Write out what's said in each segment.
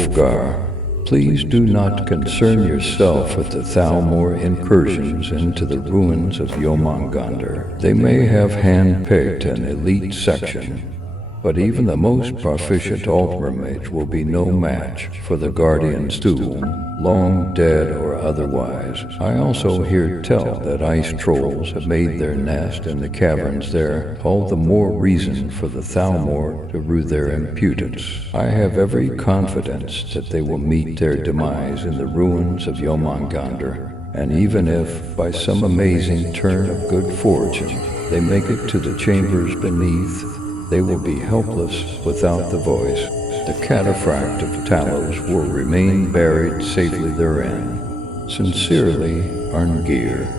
Wolfgar, please do not concern yourself with the Thalmor incursions into the ruins of Iomaungandr. They may have hand-picked an elite section, but even the most proficient alt-mermage will be no match for the Guardian's Doom, long dead or otherwise. I also hear tell that ice trolls have made their nest in the caverns there, all the more reason for the Thalmor to rue their impudence. I have every confidence that they will meet their demise in the ruins of Iomaungandr, and even if, by some amazing turn of good fortune, they make it to the chambers beneath, they will be helpless without the voice. The cataphract of Tjalus will remain buried safely therein. Sincerely, Arngir.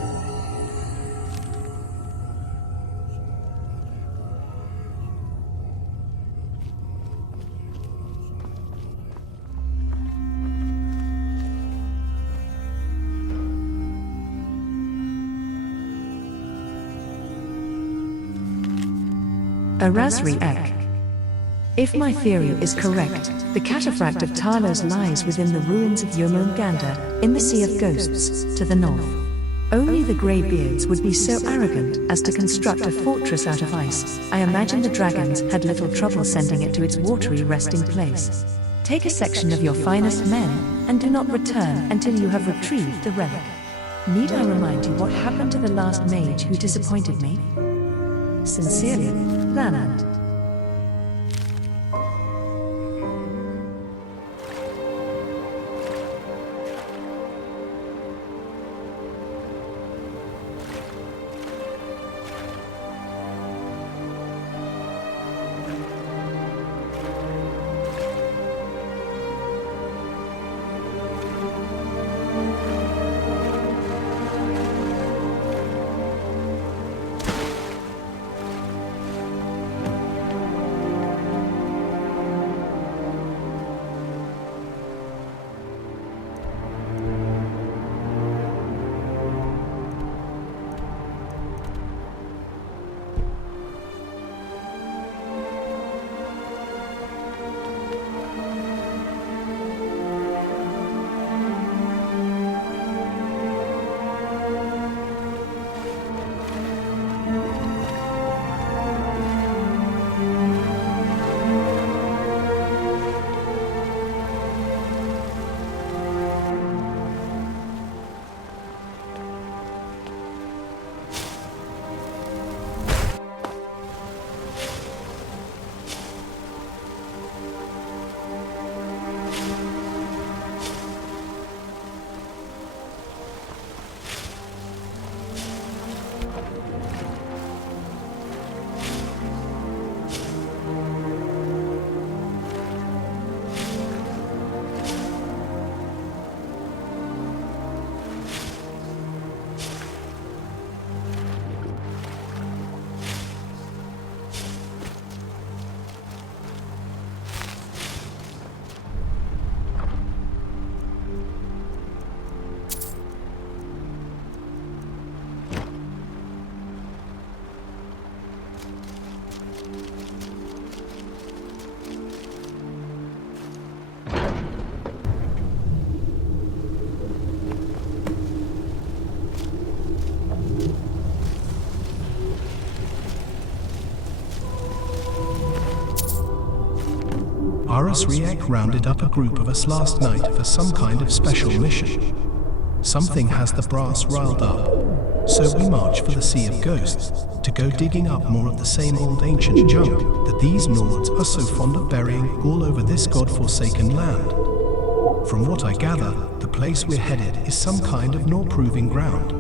Arasri Ek. If my theory is correct, the cataphract of Tjalus lies within the ruins of Iomaungandr, in the Sea of Ghosts, to the north. Only the Greybeards would be so arrogant as to construct a fortress out of ice. I imagine the dragons had little trouble sending it to its watery resting place. Take a section of your finest men, and do not return until you have retrieved the relic. Need I remind you what happened to the last mage who disappointed me? Sincerely, Lanand. Arasriek rounded up a group of us last night for some kind of special mission. Something has the brass riled up, so we march for the Sea of Ghosts, to go digging up more of the same old ancient junk that these Nords are so fond of burying all over this god-forsaken land. From what I gather, the place we're headed is some kind of Nor-proving ground.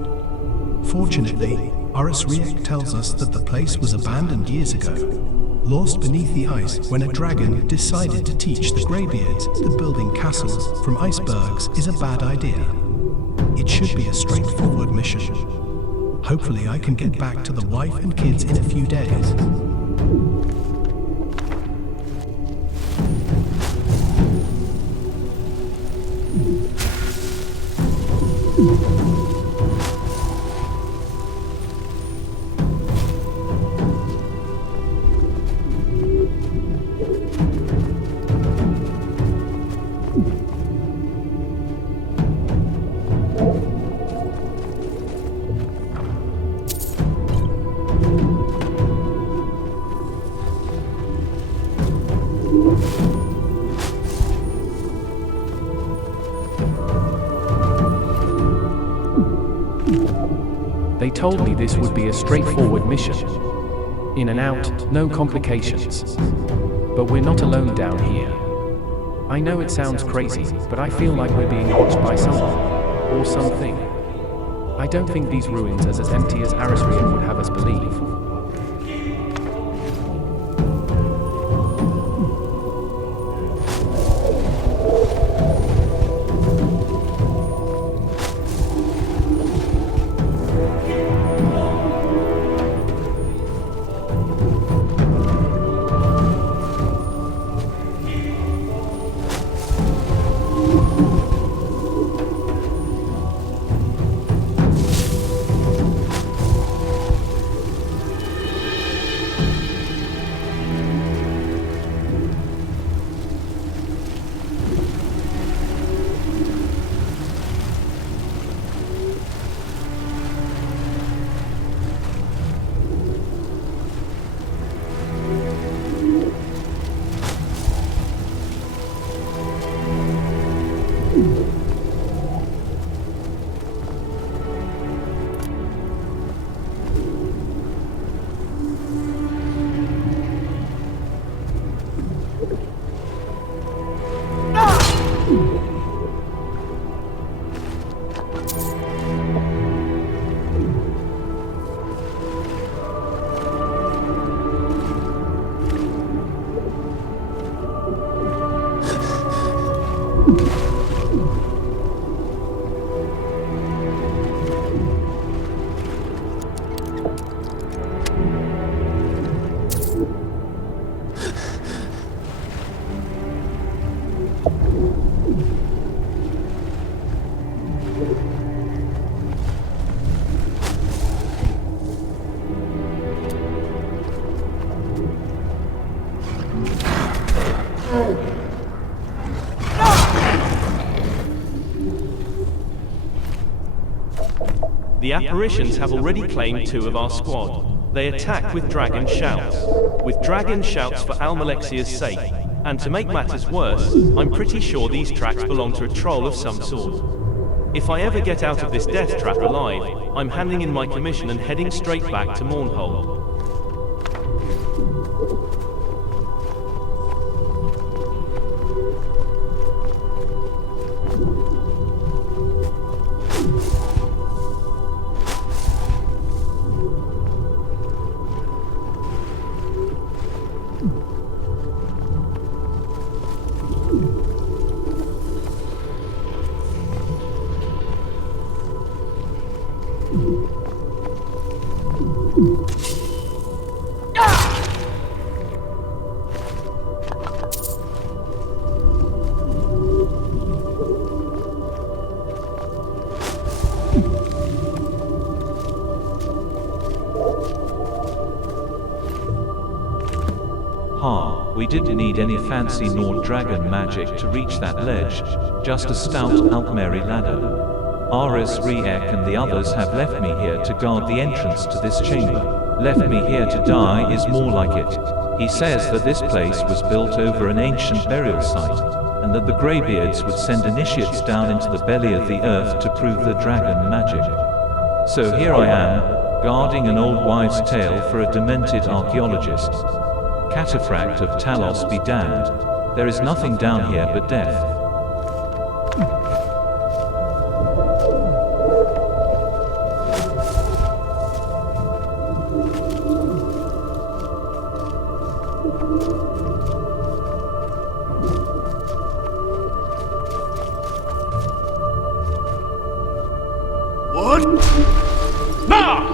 Fortunately, Arasriek tells us that the place was abandoned years ago, lost beneath the ice when a dragon decided to teach the Greybeards that building castles from icebergs is a bad idea. It should be a straightforward mission. Hopefully I can get back to the wife and kids in a few days. told me this would be a straightforward mission. In and out, no complications. But we're not alone down here. I know it sounds crazy, but I feel like we're being watched by someone. Or something. I don't think these ruins are as empty as Arisrian would have us believe. The apparitions have already claimed 2 of our squad. They attack with dragon shouts. With dragon shouts for Almalexia's sake. And to make matters worse, I'm pretty sure these tracks belong to a troll of some sort. If I ever get out of this death trap alive, I'm handing in my commission and heading straight back to Mournhold. We didn't need any fancy Nord dragon magic to reach that ledge, just a stout Altmeri ladder. Aris, Riek and the others have left me here to guard the entrance to this chamber. Left me here to die is more like it. He says that this place was built over an ancient burial site, and that the Greybeards would send initiates down into the belly of the earth to prove the dragon magic. So here I am, guarding an old wives' tale for a demented archaeologist. Cataphract of Tjalus be damned. There is nothing down here but death. What? Nah!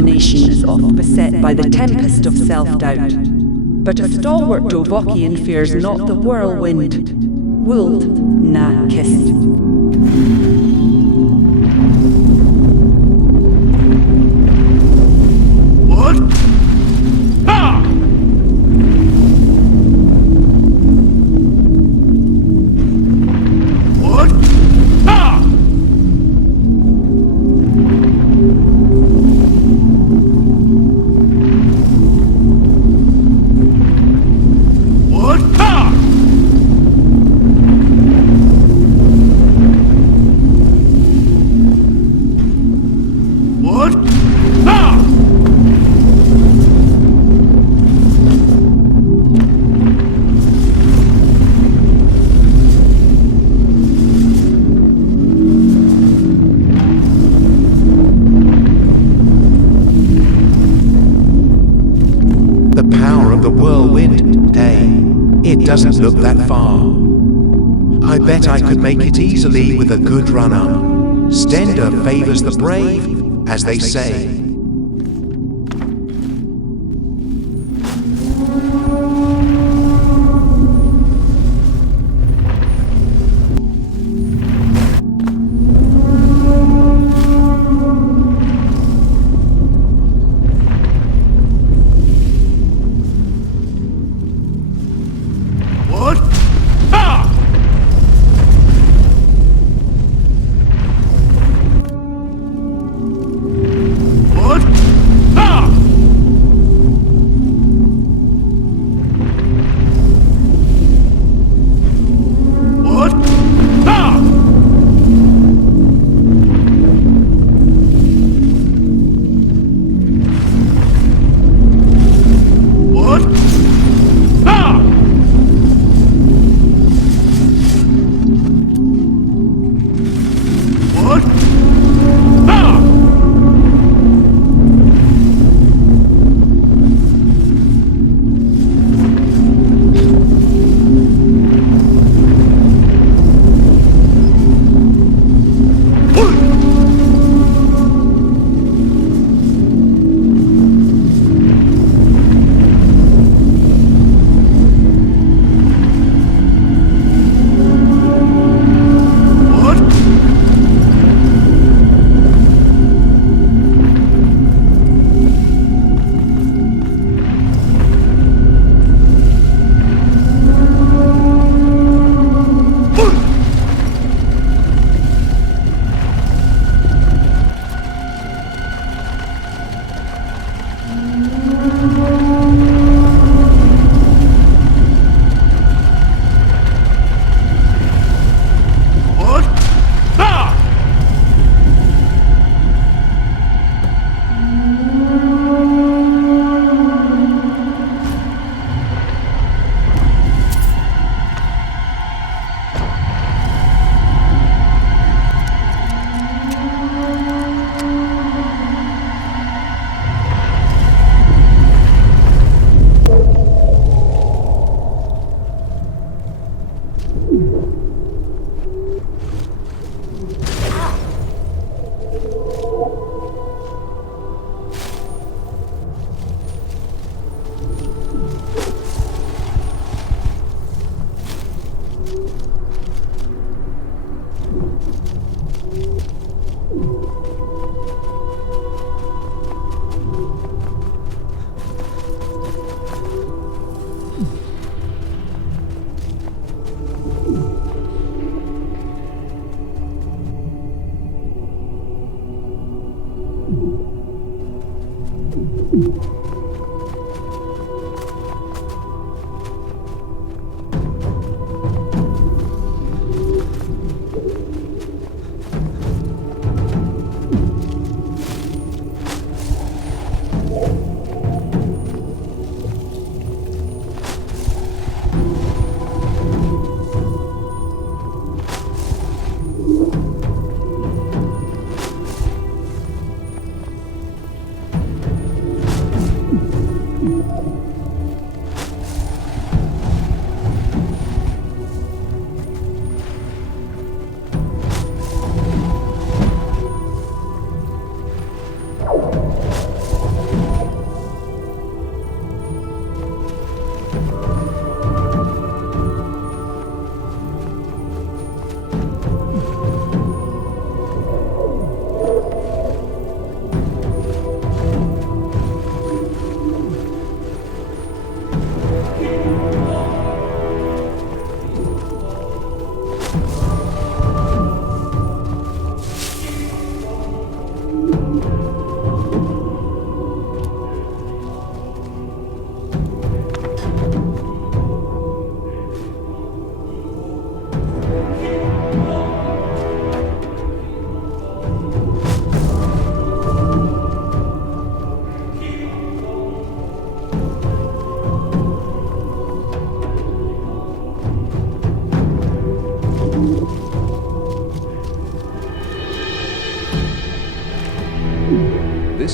determination is oft beset by the tempest of self-doubt. But a stalwart Dovokian fears not the whirlwind. Wuld na kist. What? Ah! What? Ah! What? Ah! What? Ah! The power of the whirlwind, hey, it doesn't look that far. I bet I could make it easily with a good run-up. Stender favors the brave, as they say. What? Ah!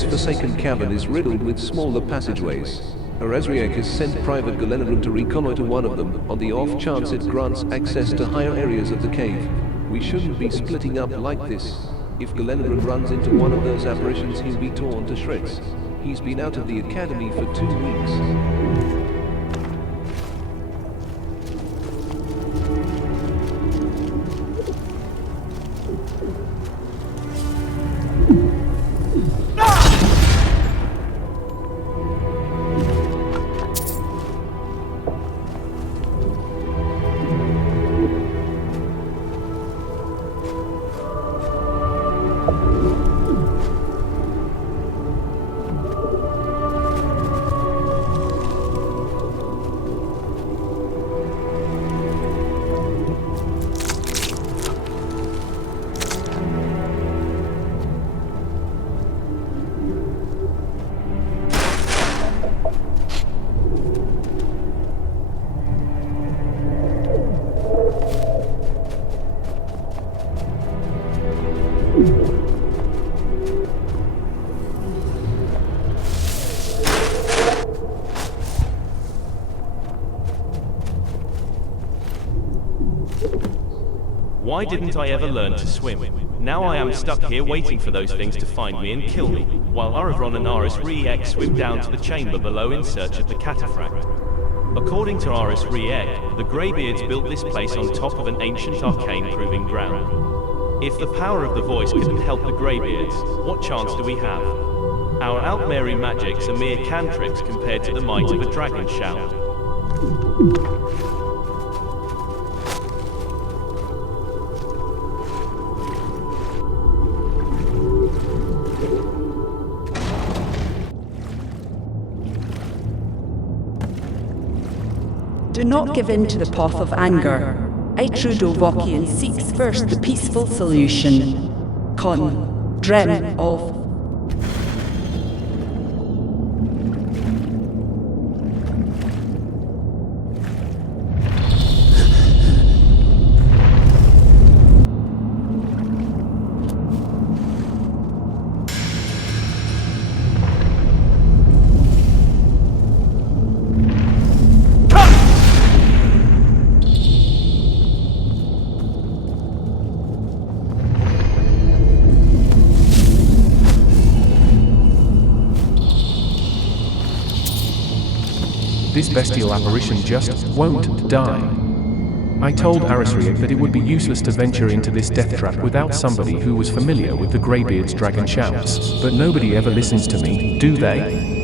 forsaken cavern is riddled with smaller passageways. Aresriek has sent Private Galenarun to reconnoiter one of them, on the off chance it grants access to higher areas of the cave. We shouldn't be splitting up like this. If Galenarun runs into one of those apparitions, he'll be torn to shreds. He's been out of the academy for 2 weeks. Why didn't I ever learn to swim? Now I am stuck here waiting for those things to find me and kill me, while Aravron and Aris Riek swim down to the chamber below in search of the cataphract. According to Aris Riek, the Greybeards built this place on top of an ancient arcane proving ground. If the power of the voice couldn't help the Greybeards, what chance do we have? Our Altmeri magics are mere cantrips compared to the might of a dragon shout. Do not give in to the path of anger. A true Dovahkian seeks first the peaceful solution. Con, Drem of. This bestial apparition just won't die. I told Arisriek that it would be useless to venture into this death trap without somebody who was familiar with the Greybeard's dragon shouts, but nobody ever listens to me, do they?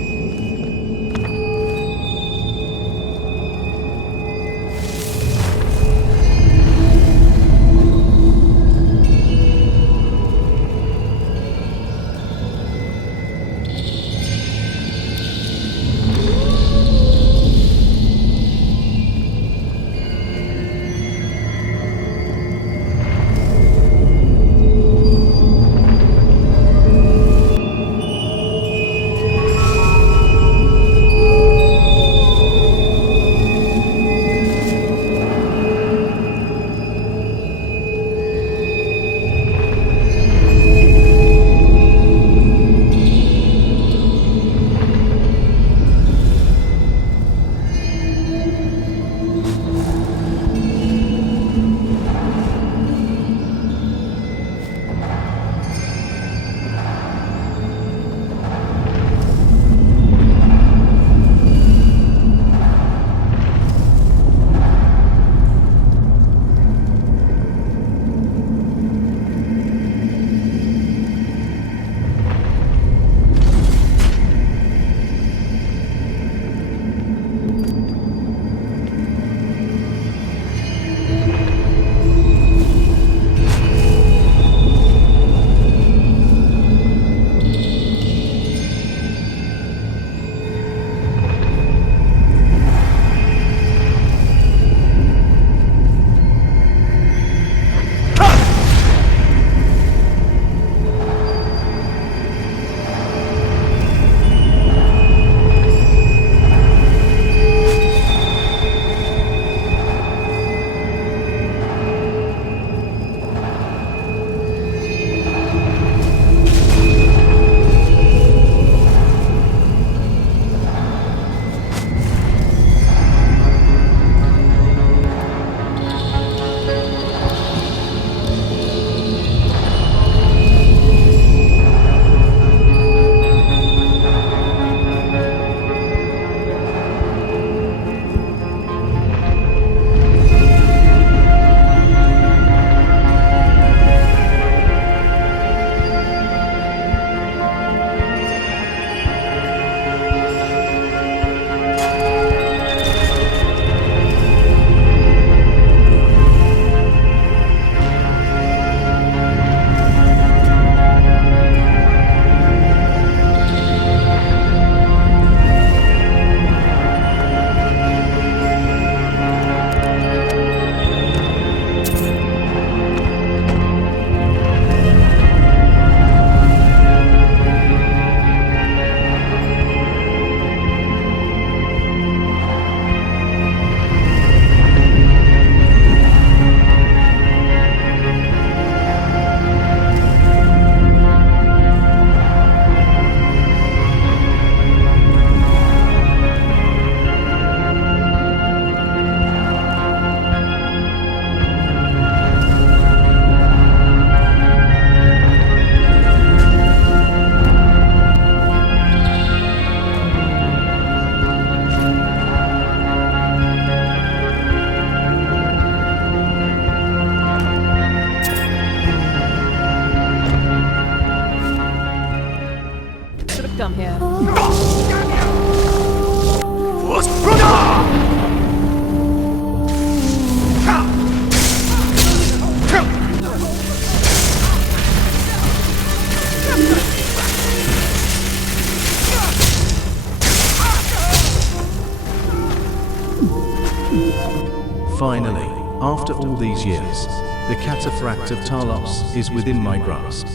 Finally, after all these years, the cataphract of Tjalus is within my grasp.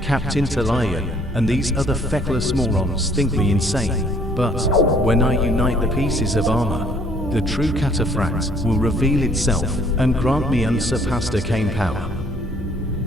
Captain Tjalus and these other feckless morons think me insane, but when I unite the pieces of armor, the true cataphract will reveal itself and grant me unsurpassed arcane power.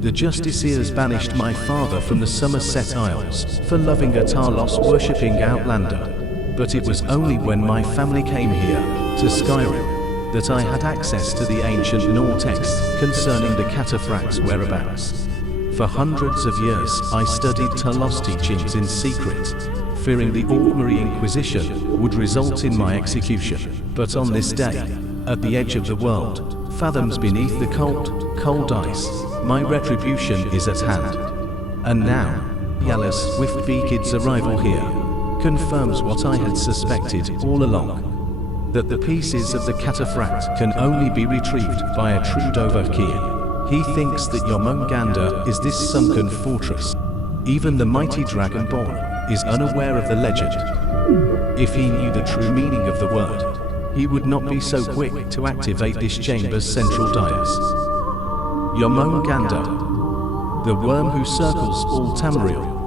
The Justiciars banished my father from the Somerset Isles for loving a Tjalus-worshipping outlander, but it was only when my family came here, to Skyrim, that I had access to the ancient Nor texts concerning the cataphract's whereabouts. For hundreds of years I studied Tjalus teachings in secret, fearing the ordinary Inquisition would result in my execution. But on this day, at the edge of the world, fathoms beneath the cold ice, my retribution is at hand. And now, Tjalus Swiftbeak's arrival here confirms what I had suspected all along, that the pieces of the cataphract can only be retrieved by a true Dovahkian. He thinks that Iomaungandr is this sunken fortress. Even the mighty Dragonborn is unaware of the legend. If he knew the true meaning of the word, he would not be so quick to activate this chamber's central dais. Iomaungandr, the worm who circles all Tamriel,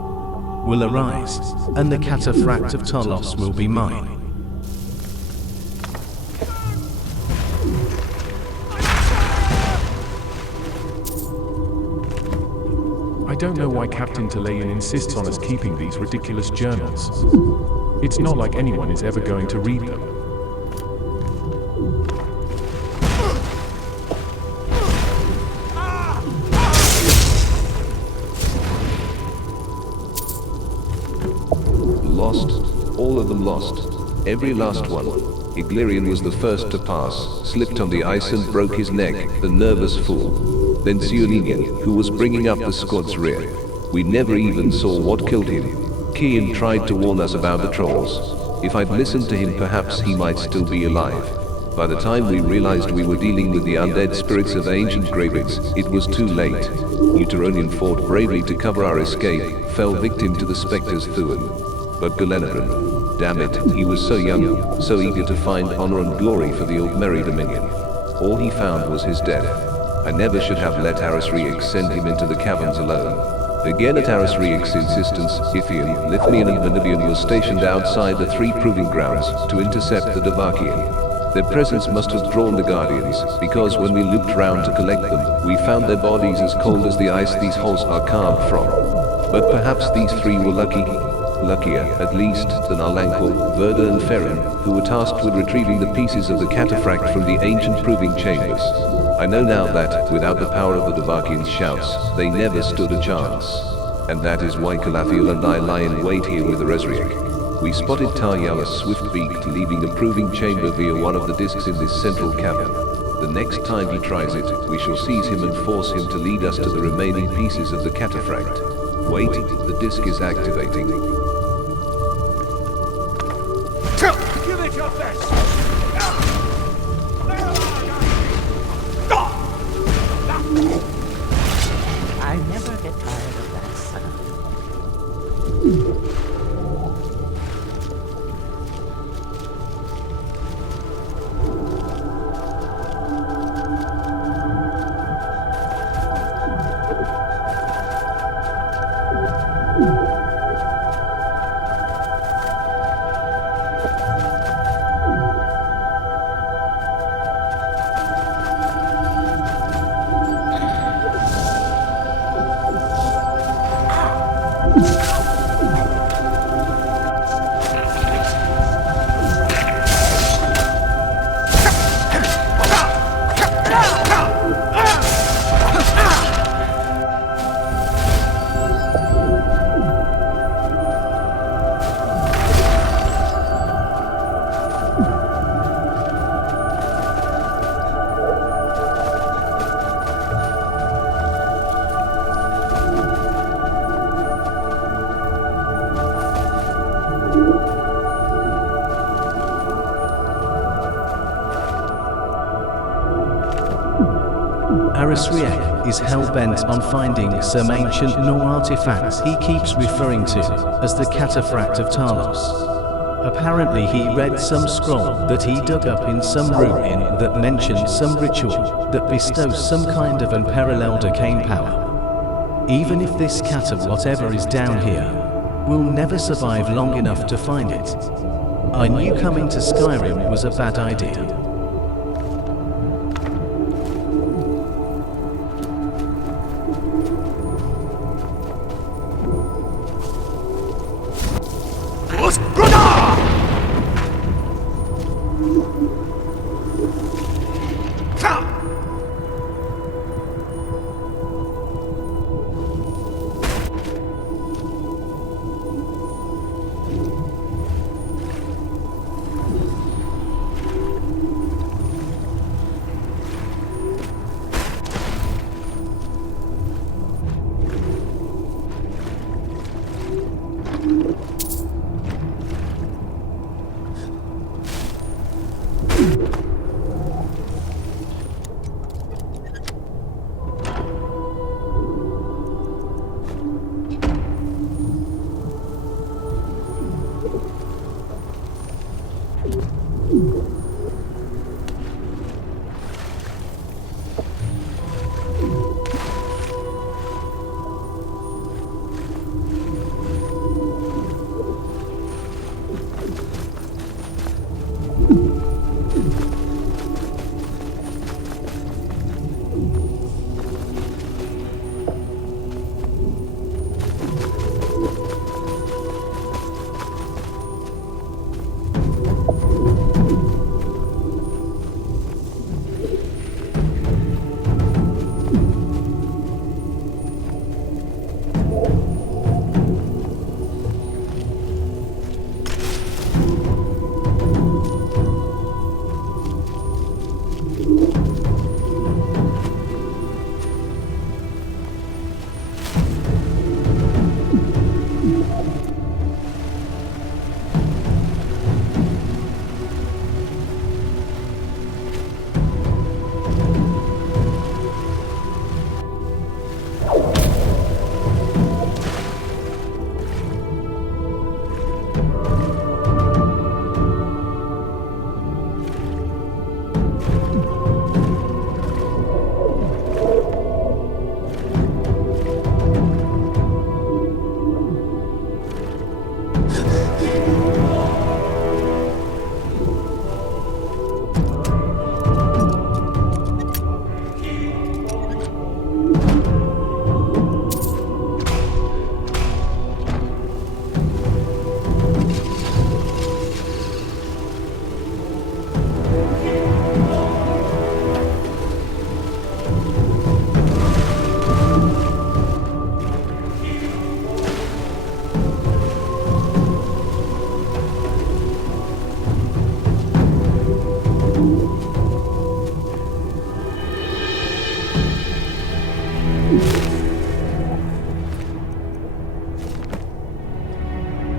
will arise, and the cataphract of Tjalus will be mine. I don't know why Captain Tjalus insists on us keeping these ridiculous journals. It's not like anyone is ever going to read them. Lost. All of them lost. Every last one. Iglerian was the first to pass, slipped on the ice and broke his neck, the nervous fool. Then Zyoninian, who was bringing up the squad's rear. We never even saw what killed him. Kian tried to warn us about the trolls. If I'd listened to him, perhaps he might still be alive. By the time we realized we were dealing with the undead spirits of ancient Greybeards, it was too late. Uteronian fought bravely to cover our escape, fell victim to the spectre's Thuan. But Galenabran, damn it, he was so young, so eager to find honor and glory for the Ogmeri Dominion. All he found was his death. I never should have let Arisriek send him into the caverns alone. Again at Arisriek's insistence, Ithian, Lithian and Vanibian were stationed outside the 3 proving grounds to intercept the Dovahkian. Their presence must have drawn the Guardians, because when we looped round to collect them, we found their bodies as cold as the ice these holes are carved from. But perhaps these 3 were luckier, at least, than Arlankor, Verda and Ferrin, who were tasked with retrieving the pieces of the cataphract from the ancient proving chambers. I know now that, without the power of the Dovahkian's shouts, they never stood a chance. And that is why Calathiel and I lie in wait here with Arisriek. We spotted Tjalus Swiftbeaked leaving a proving chamber via one of the discs in this central cavern. The next time he tries it, we shall seize him and force him to lead us to the remaining pieces of the cataphract. Wait, the disc is activating. Give it your best! I never get tired of that sound. Arisriek is hell-bent on finding some ancient Nor artifacts he keeps referring to as the cataphract of Tjalus. Apparently he read some scroll that he dug up in some ruin that mentioned some ritual that bestows some kind of unparalleled arcane power. Even if this cat of whatever is down here will never survive long enough to find it, I knew coming to Skyrim was a bad idea.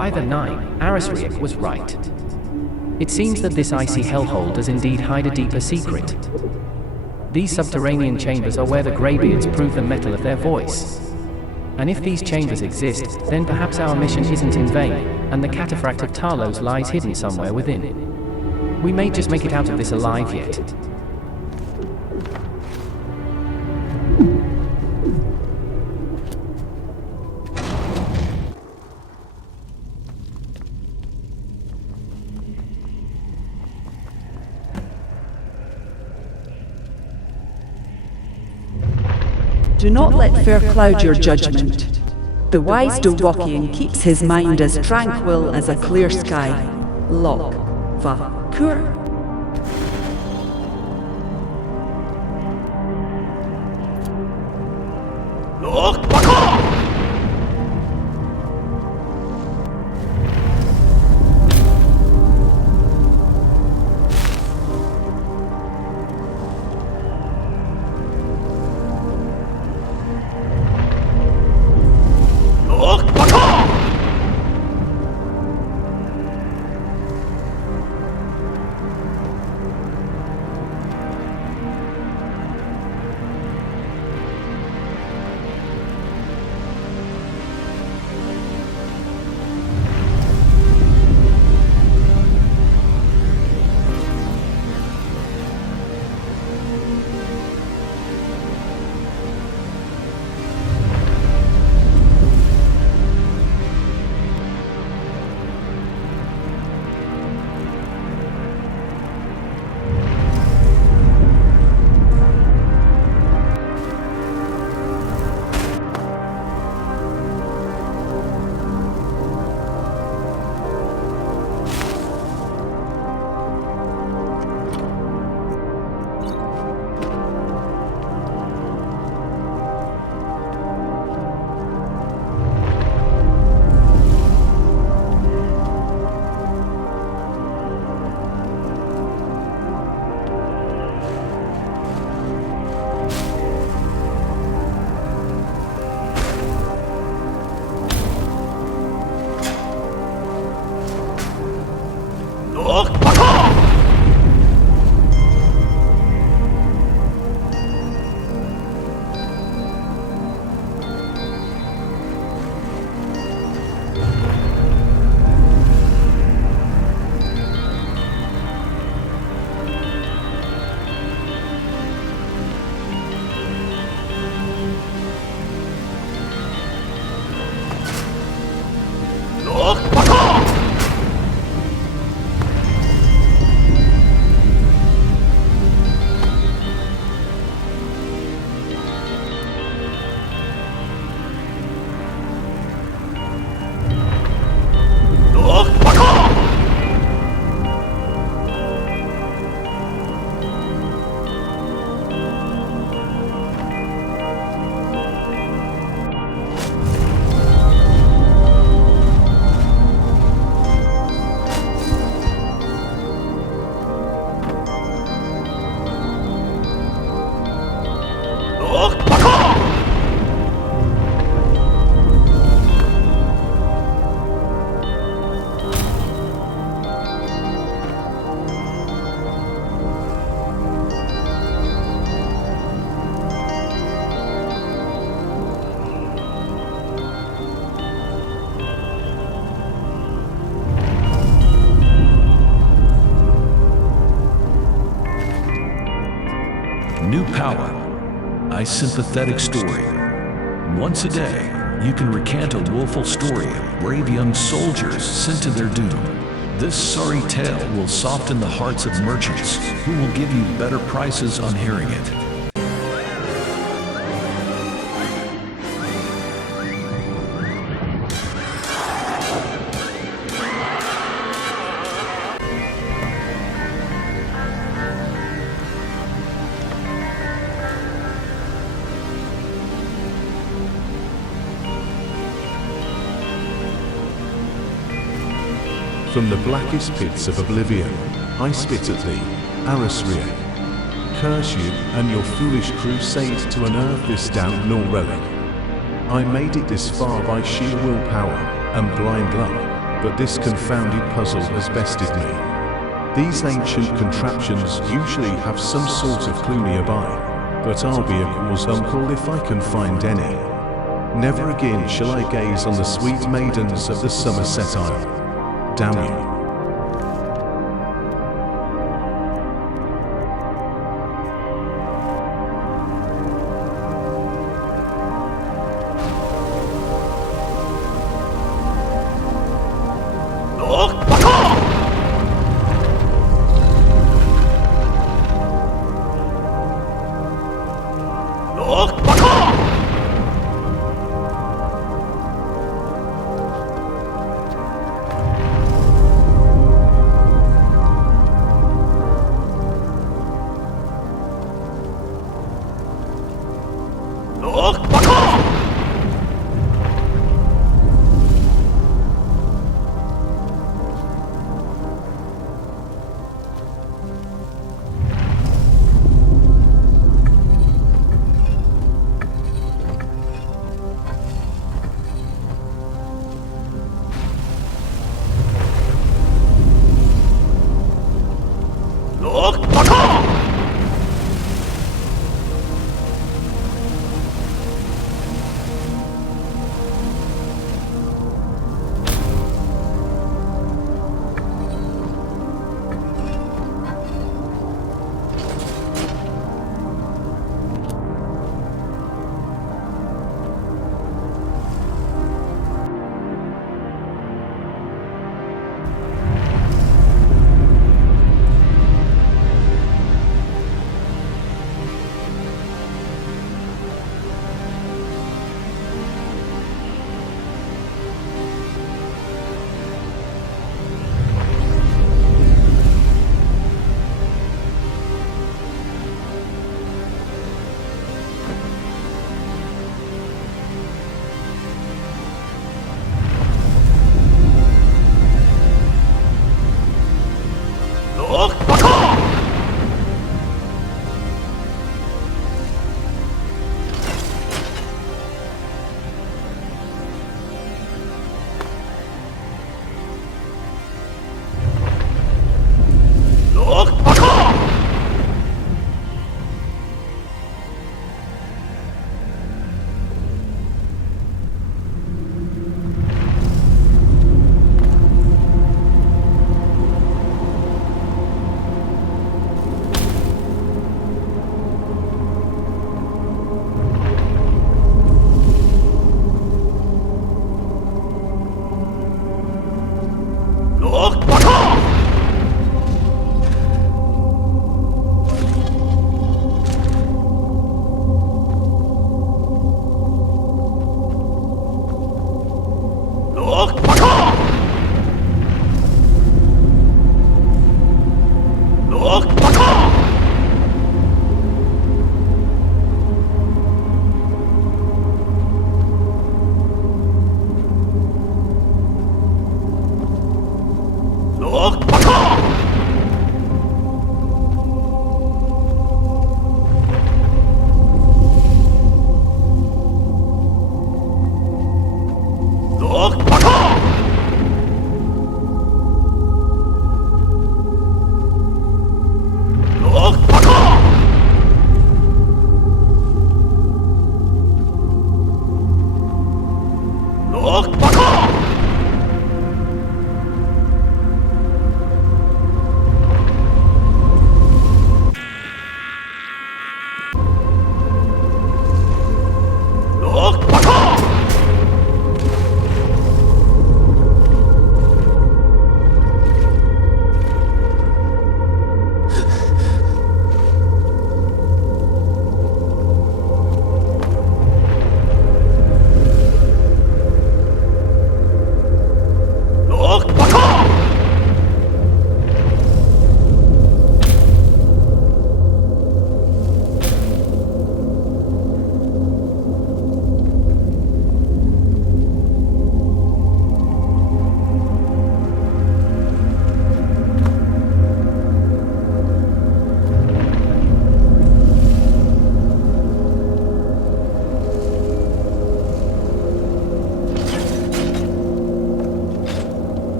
By the 9, Arisriek was right. It seems that this icy hellhole does indeed hide a deeper secret. These subterranean chambers are where the Greybeards prove the metal of their voice. And if these chambers exist, then perhaps our mission isn't in vain, and the cataphract of Tjalus lies hidden somewhere within. We may just make it out of this alive yet. Do not let fear cloud your judgment. The wise Dovahkian keeps his mind as tranquil as a clear sky. Lok va kur. New power. I sympathetic story. Once a day, you can recant a woeful story of brave young soldiers sent to their doom. This sorry tale will soften the hearts of merchants who will give you better prices on hearing it. From the blackest pits of oblivion, I spit at thee, Arasria. Curse you and your foolish crusade to unearth this damned null relic. I made it this far by sheer willpower and blind luck, but this confounded puzzle has bested me. These ancient contraptions usually have some sort of clue nearby, but I'll be a cause uncle if I can find any. Never again shall I gaze on the sweet maidens of the Somerset Isle. Damn you.